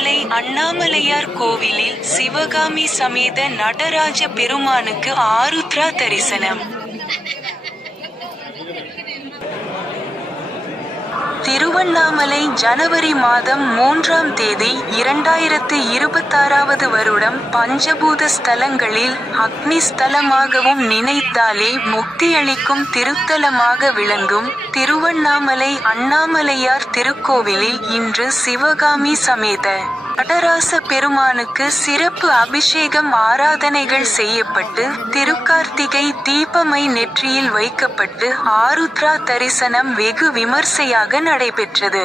திருவண்ணாமலை அண்ணாமலையார் கோவிலில் சிவகாமி சமேத நடராஜ பெருமானுக்கு ஆருத்ரா தரிசனம். திருவண்ணாமலை ஜனவரி மாதம் 3ஆம் தேதி 2026 வருடம் பஞ்சபூத ஸ்தலங்களில் அக்னி ஸ்தலமாகவும் நினைத்தாலே முக்தியளிக்கும் திருத்தலமாக விளங்கும் திருவண்ணாமலை அண்ணாமலையார் திருக்கோவிலில் இன்று சிவகாமி சமேத நடராச பெருமானுக்கு சிறப்பு அபிஷேகம் ஆராதனைகள் செய்யப்பட்டு திருக்கார்த்திகை தீபமை நெற்றியில் வைக்கப்பட்டு ஆருத்ரா தரிசனம் வெகு விமர்சையாக நடைபெற்றது.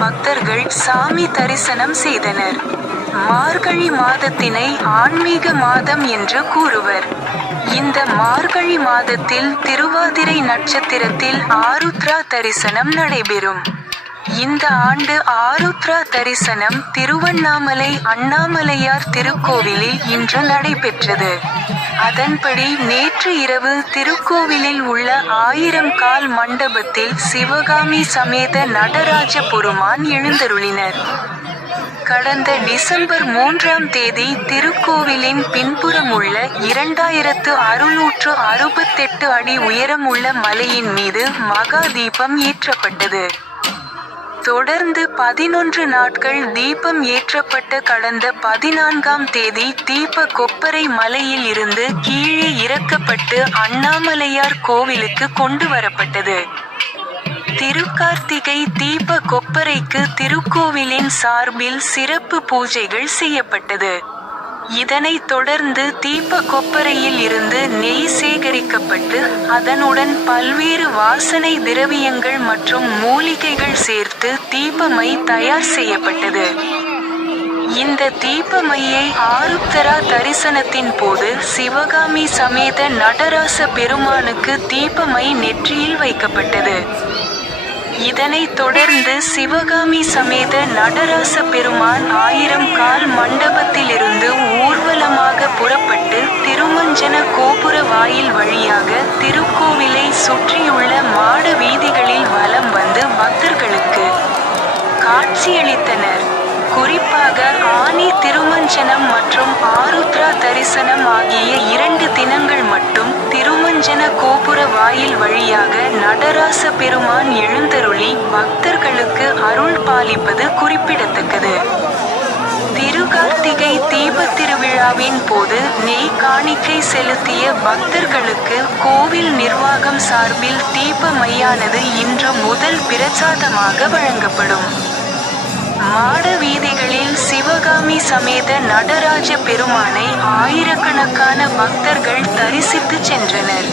பக்தர்கள் சாமி தரிசனம் செய்தனர். மார்கழி மாதத்தினை ஆன்மீக மாதம் என்று கூறுவர். இந்த மார்கழி மாதத்தில் திருவாதிரை நட்சத்திரத்தில் ஆருத்ரா தரிசனம் நடைபெறும். இந்த ஆண்டு ஆருத்ரா தரிசனம் திருவண்ணாமலை அண்ணாமலையார் திருக்கோவிலில் இன்று நடைபெற்றது. அதன்படி நேற்று இரவு திருக்கோவிலில் உள்ள 1000 கால் மண்டபத்தில் சிவகாமி சமேத நடராஜ பெருமான் எழுந்தருளினர். கடந்த டிசம்பர் 3ஆம் தேதி திருக்கோவிலின் பின்புறமுள்ள 2668 அடி உயரமுள்ள மலையின் மீது மகா தீபம் ஏற்றப்பட்டது. தொடர்ந்து 11 நாட்கள் தீபம் ஏற்றப்பட்ட கடந்த 14ஆம் தேதி தீப கொப்பரை மலையில் இருந்து கீழே இறக்கப்பட்டு அண்ணாமலையார் கோவிலுக்கு கொண்டு வரப்பட்டது. திருக்கார்த்திகை தீப கொப்பரைக்கு திருக்கோவிலின் சார்பில் சிறப்பு பூஜைகள் செய்யப்பட்டது. இதனைத் தொடர்ந்து தீப கொப்பரையில் இருந்து நெய் சேகரிக்கப்பட்டு அதனுடன் பல்வேறு வாசனை திரவியங்கள் மற்றும் மூலிகைகள் சேர்த்து தீபமை தயார் செய்யப்பட்டது. இந்த தீபமையை ஆருத்ரா தரிசனத்தின் போது சிவகாமி சமேத நடராச பெருமானுக்கு தீபமை நெற்றியில் வைக்கப்பட்டது. இதனைத் தொடர்ந்து சிவகாமி சமேத நடராச பெருமான் 1000 கால் மண்டபத்திலிருந்து ஊர்வலமாக புறப்பட்டு திருமஞ்சன கோபுர வாயில் வழியாக திருக்கோவிலை சுற்றியுள்ள மாட வீதிகளில் வலம் வந்து பக்தர்களுக்கு காட்சியளித்தனர். குறிப்பாக ஆனி திருமஞ்சனம் மற்றும் ஆருத்ரா தரிசனம் ஆகிய 2 தினங்கள் மட்டும் திருமஞ்சன கோபுர வாயில் வழியாக நடராச பெருமான் எழுந்தருளி பக்தர்களுக்கு அருள் பாலிப்பது குறிப்பிடத்தக்கது. திருக்கார்த்திகை தீபத் திருவிழாவின் போது நெய் காணிக்கை செலுத்திய பக்தர்களுக்கு கோவில் நிர்வாகம் சார்பில் தீபமையானது இன்று முதல் பிரசாதமாக வழங்கப்படும். மாட வீதிகளில் சிவகாமி சமேத நடராஜ பெருமானை ஆயிரக்கணக்கான பக்தர்கள் தரிசித்து சென்றனர்.